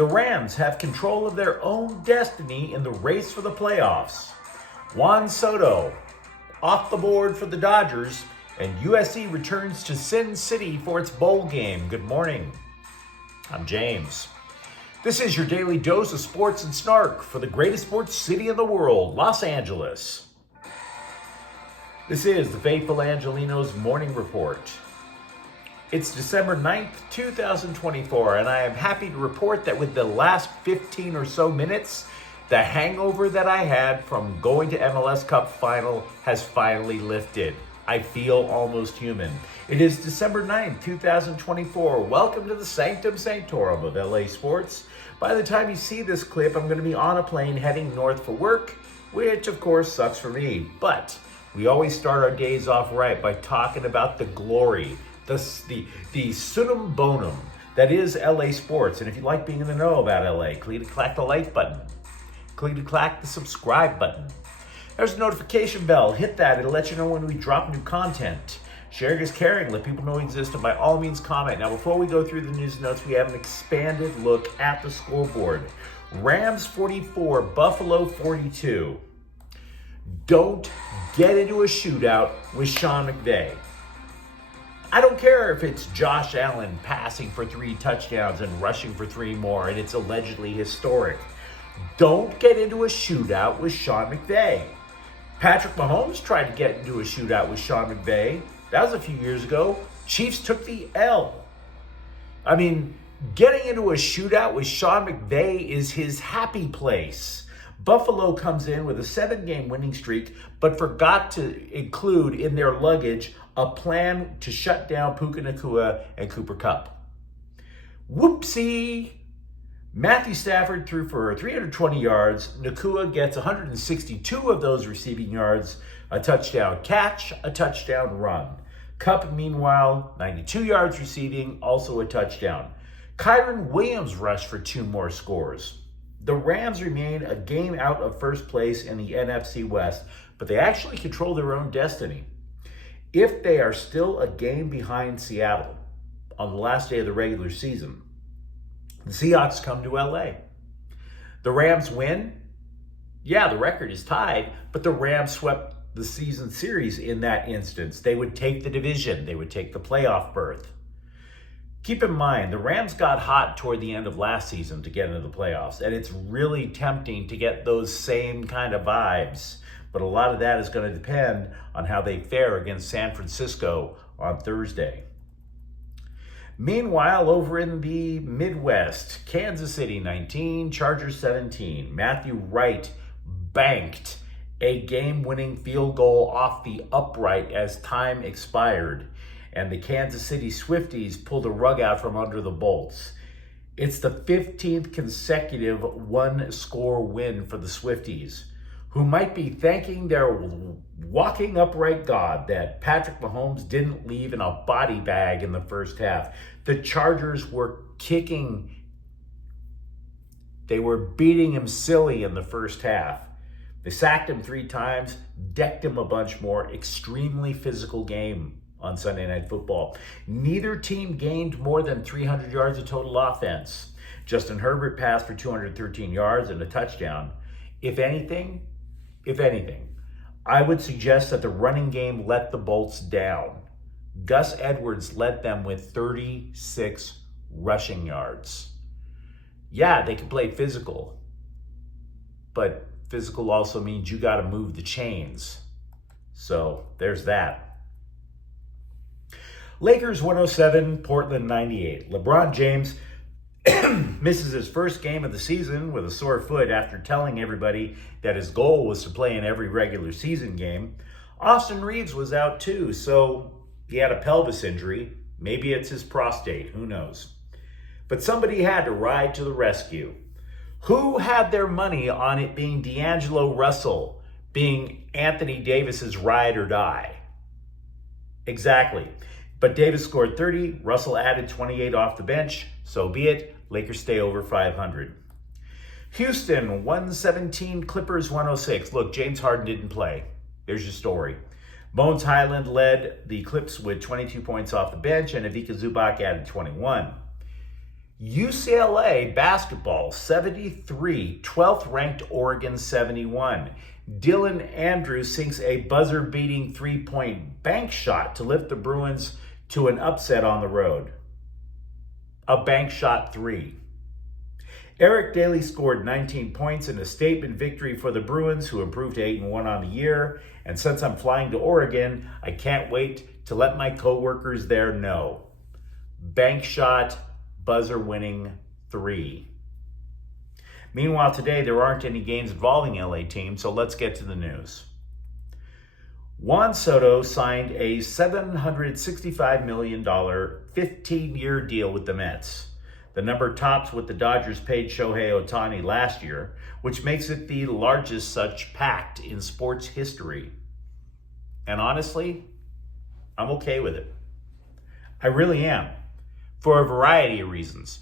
The Rams have control of their own destiny in the race for the playoffs. Juan Soto off the board for the Dodgers, and USC returns to Sin City for its bowl game. Good morning. I'm James. This is your daily dose of sports and snark for the greatest sports city in the world, Los Angeles. This is the faithful Angelenos Morning Report. It's December 9th, 2024, and I am happy to report that with the last 15 or so minutes, the hangover that I had from going to MLS Cup final has finally lifted. I feel almost human. It is December 9th, 2024. Welcome to the Sanctum Sanctorum of LA Sports. By the time you see this clip, I'm going to be on a plane heading north for work, which of course sucks for me. But we always start our days off right by talking about the glory, the sunum bonum that is LA Sports. And if you like being in the know about LA, click the like button. Click the subscribe button. There's a notification bell. Hit that. It'll let you know when we drop new content. Sharing is caring. Let people know we exist, and by all means comment. Now, before we go through the news notes, we have an expanded look at the scoreboard. Rams 44, Buffalo 42. Don't get into a shootout with Sean McVay. I don't care if it's Josh Allen passing for 3 touchdowns and rushing for 3 more, and it's allegedly historic. Don't get into a shootout with Sean McVay. Patrick Mahomes tried to get into a shootout with Sean McVay. That was a few years ago. Chiefs took the L. I mean, getting into a shootout with Sean McVay is his happy place. Buffalo comes in with a 7-game winning streak, but forgot to include in their luggage a plan to shut down Puka Nacua and Cooper Kupp. Whoopsie! Matthew Stafford threw for 320 yards. Nacua gets 162 of those receiving yards, a touchdown catch, a touchdown run. Kupp, meanwhile, 92 yards receiving, also a touchdown. Kyren Williams rushed for 2 more scores. The Rams remain a game out of first place in the NFC West, but they actually control their own destiny. If they are still a game behind Seattle on the last day of the regular season, the Seahawks come to LA. The Rams win. Yeah, the record is tied, but the Rams swept the season series in that instance. They would take the division. They would take the playoff berth. Keep in mind, the Rams got hot toward the end of last season to get into the playoffs, and it's really tempting to get those same kind of vibes. But a lot of that is going to depend on how they fare against San Francisco on Thursday. Meanwhile, over in the Midwest, Kansas City 19, Chargers 17. Matthew Wright banked a game-winning field goal off the upright as time expired, and the Kansas City Swifties pulled the rug out from under the Bolts. It's the 15th consecutive one-score win for the Swifties, who might be thanking their walking upright God that Patrick Mahomes didn't leave in a body bag in the first half. The Chargers were kicking. They were beating him silly in the first half. They sacked him 3 times, decked him a bunch more. Extremely physical game on Sunday Night Football. Neither team gained more than 300 yards of total offense. Justin Herbert passed for 213 yards and a touchdown. If anything, I would suggest that the running game let the Bolts down. Gus Edwards led them with 36 rushing yards. Yeah, they can play physical, but physical also means you got to move the chains. So there's that. Lakers 107, Portland 98. LeBron James misses his first game of the season with a sore foot after telling everybody that his goal was to play in every regular season game. Austin Reeves was out too, so he had a pelvis injury. Maybe it's his prostate, who knows. But somebody had to ride to the rescue. Who had their money on it being D'Angelo Russell, being Anthony Davis's ride or die? Exactly. But Davis scored 30, Russell added 28 off the bench, so be it. Lakers stay over 500. Houston 117, Clippers 106. Look, James Harden didn't play. There's your story. Bones Highland led the Clips with 22 points off the bench, and Ivica Zubac added 21. UCLA basketball 73, 12th ranked Oregon 71. Dylan Andrews sinks a buzzer-beating three-point bank shot to lift the Bruins to an upset on the road. A bank shot three. Eric Daly scored 19 points in a statement victory for the Bruins, who improved to 8-1 on the year. And since I'm flying to Oregon, I can't wait to let my coworkers there know. Bank shot, buzzer-winning three. Meanwhile, today there aren't any games involving LA teams, so let's get to the news. Juan Soto signed a $765 million 15-year deal with the Mets. The number tops what the Dodgers paid Shohei Ohtani last year, which makes it the largest such pact in sports history. And honestly, I'm okay with it. I really am, for a variety of reasons.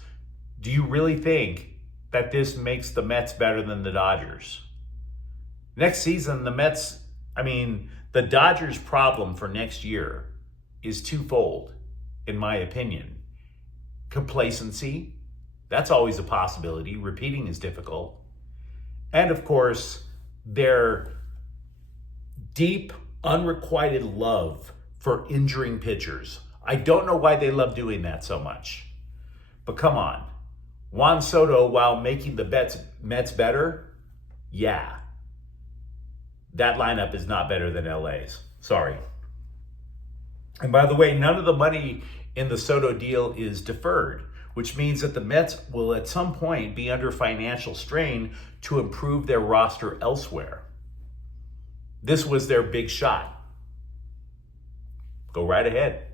Do you really think that this makes the Mets better than the Dodgers? Next season, the Dodgers' problem for next year is twofold, in my opinion. Complacency, that's always a possibility. Repeating is difficult. And of course, their deep, unrequited love for injuring pitchers. I don't know why they love doing that so much. But come on. Juan Soto, while making the Mets better, yeah. That lineup is not better than LA's. Sorry. And by the way, none of the money in the Soto deal is deferred, which means that the Mets will at some point be under financial strain to improve their roster elsewhere. This was their big shot. Go right ahead.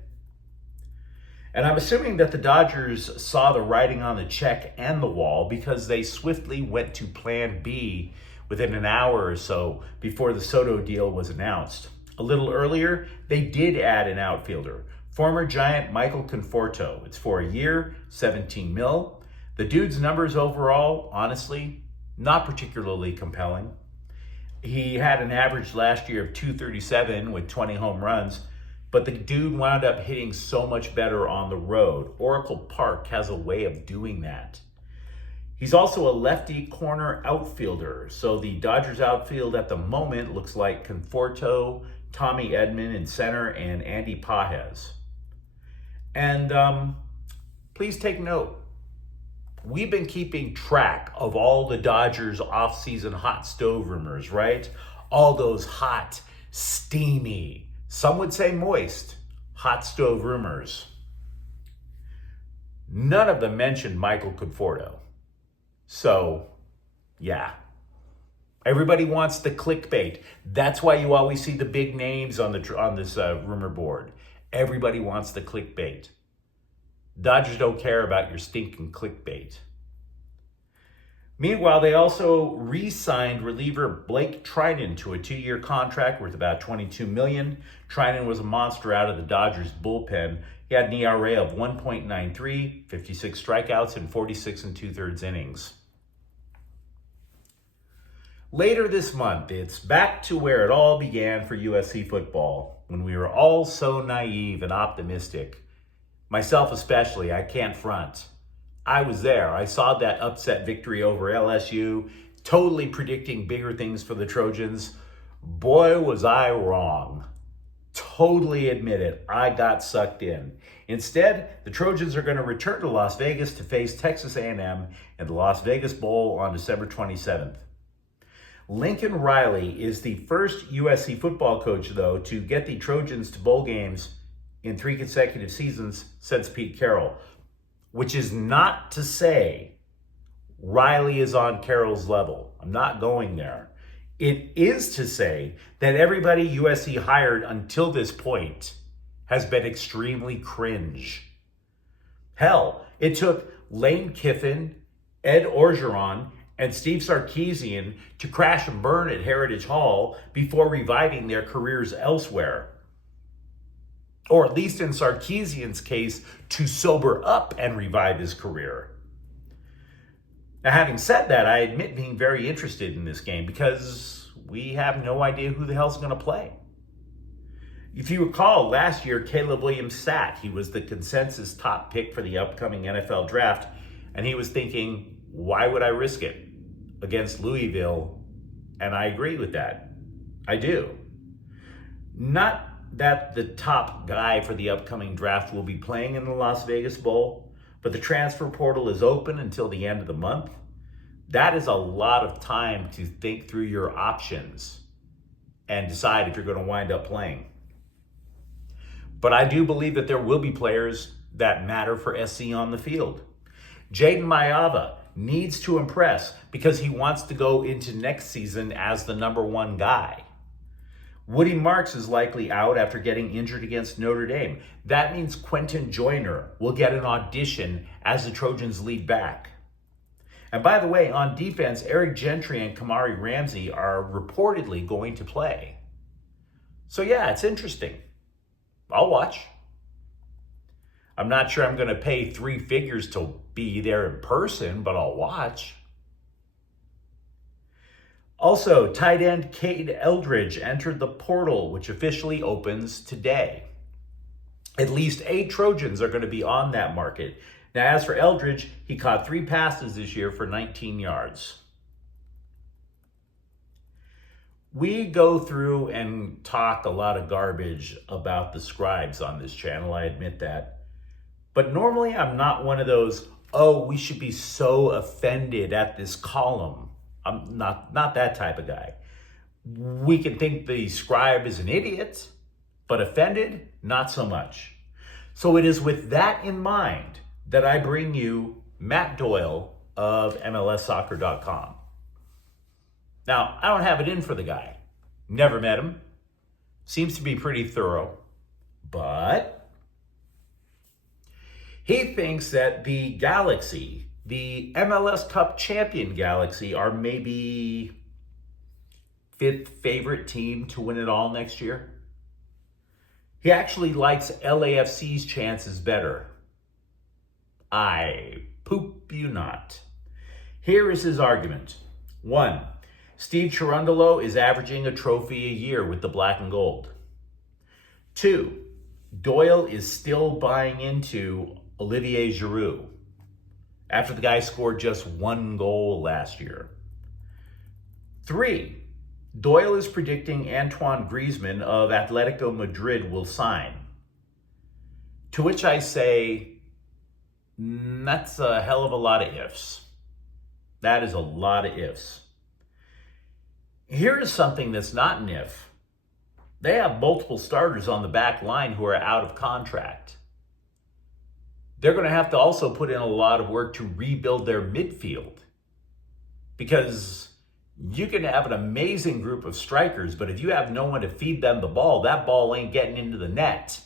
And I'm assuming that the Dodgers saw the writing on the check and the wall, because they swiftly went to plan B within an hour or so before the Soto deal was announced. A little earlier, they did add an outfielder, former Giant Michael Conforto. It's for a year, $17 million. The dude's numbers overall, honestly, not particularly compelling. He had an average last year of .237 with 20 home runs, but the dude wound up hitting so much better on the road. Oracle Park has a way of doing that. He's also a lefty corner outfielder, so the Dodgers outfield at the moment looks like Conforto, Tommy Edman in center, and Andy Pages. And please take note, we've been keeping track of all the Dodgers off-season hot stove rumors, right? All those hot, steamy, some would say moist, hot stove rumors. None of them mentioned Michael Conforto. So, yeah. Everybody wants the clickbait. That's why you always see the big names on this rumor board. Everybody wants the clickbait. Dodgers don't care about your stinking clickbait. Meanwhile, they also re-signed reliever Blake Trinan to a 2-year contract worth about $22 million. Trinan was a monster out of the Dodgers bullpen. He had an ERA of 1.93, 56 strikeouts, and 46 2/3 innings. Later this month, it's back to where it all began for USC football, when we were all so naive and optimistic. Myself especially, I can't front. I was there. I saw that upset victory over LSU, totally predicting bigger things for the Trojans. Boy, was I wrong. Totally admit it. I got sucked in. Instead, the Trojans are going to return to Las Vegas to face Texas A&M in the Las Vegas Bowl on December 27th. Lincoln Riley is the first USC football coach, though, to get the Trojans to bowl games in 3 consecutive seasons since Pete Carroll, which is not to say Riley is on Carroll's level. I'm not going there. It is to say that everybody USC hired until this point has been extremely cringe. Hell, it took Lane Kiffin, Ed Orgeron, and Steve Sarkisian to crash and burn at Heritage Hall before reviving their careers elsewhere. Or at least in Sarkisian's case, to sober up and revive his career. Now, having said that, I admit being very interested in this game because we have no idea who the hell's going to play. If you recall, last year, Caleb Williams sat. He was the consensus top pick for the upcoming NFL draft. And he was thinking, why would I risk it against Louisville? And I agree with that. I do. Not that the top guy for the upcoming draft will be playing in the Las Vegas Bowl, but the transfer portal is open until the end of the month. That is a lot of time to think through your options and decide if you're going to wind up playing. But I do believe that there will be players that matter for SC on the field. Jaden Mayava needs to impress because he wants to go into next season as the number one guy. Woody Marks is likely out after getting injured against Notre Dame. That means Quentin Joyner will get an audition as the Trojans' lead back. And by the way, on defense, Eric Gentry and Kamari Ramsey are reportedly going to play. So yeah, it's interesting. I'll watch. I'm not sure I'm going to pay 3 figures to be there in person, but I'll watch. Also, tight end Cade Eldridge entered the portal, which officially opens today. At least 8 Trojans are going to be on that market. Now, as for Eldridge, he caught 3 passes this year for 19 yards. We go through and talk a lot of garbage about the scribes on this channel, I admit that. But normally I'm not one of those, oh, we should be so offended at this column. I'm not that type of guy. We can think the scribe is an idiot, but offended, not so much. So it is with that in mind that I bring you Matt Doyle of MLSsoccer.com. Now, I don't have it in for the guy. Never met him. Seems to be pretty thorough. But he thinks that the Galaxy, the MLS Cup champion Galaxy, are maybe 5th favorite team to win it all next year. He actually likes LAFC's chances better. I poop you not. Here is his argument. 1, Steve Cherundolo is averaging a trophy a year with the black and gold. 2, Doyle is still buying into Olivier Giroud after the guy scored just 1 goal last year. 3, Doyle is predicting Antoine Griezmann of Atletico Madrid will sign. To which I say, that's a hell of a lot of ifs. That is a lot of ifs. Here is something that's not an if. They have multiple starters on the back line who are out of contract. They're going to have to also put in a lot of work to rebuild their midfield. Because you can have an amazing group of strikers, but if you have no one to feed them the ball, that ball ain't getting into the net.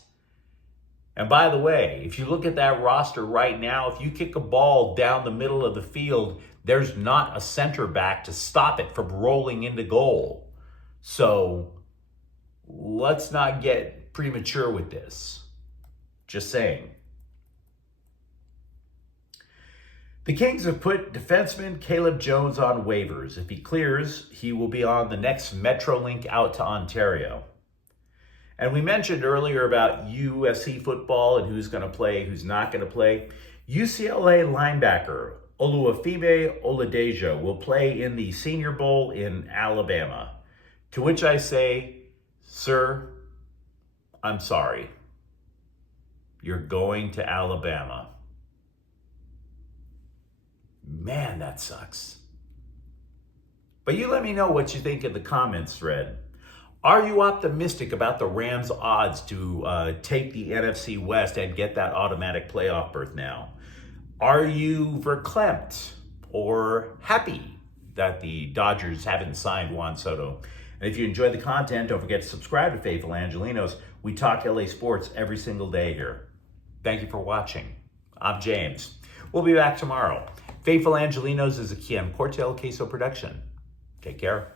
And by the way, if you look at that roster right now, if you kick a ball down the middle of the field, there's not a center back to stop it from rolling into goal. So let's not get premature with this. Just saying. The Kings have put defenseman Caleb Jones on waivers. If he clears, he will be on the next Metrolink out to Ontario. And we mentioned earlier about USC football and who's going to play, who's not going to play. UCLA linebacker Oluwafemi Oladejo will play in the Senior Bowl in Alabama. To which I say, sir, I'm sorry. You're going to Alabama. Man, that sucks. But you let me know what you think in the comments thread. Are you optimistic about the Rams' odds to take the NFC West and get that automatic playoff berth now? Are you verklempt or happy that the Dodgers haven't signed Juan Soto? And if you enjoyed the content, don't forget to subscribe to Faithful Angelenos. We talk LA sports every single day here. Thank you for watching. I'm James. We'll be back tomorrow. Faithful Angelenos is a Kian Cortel Queso production. Take care.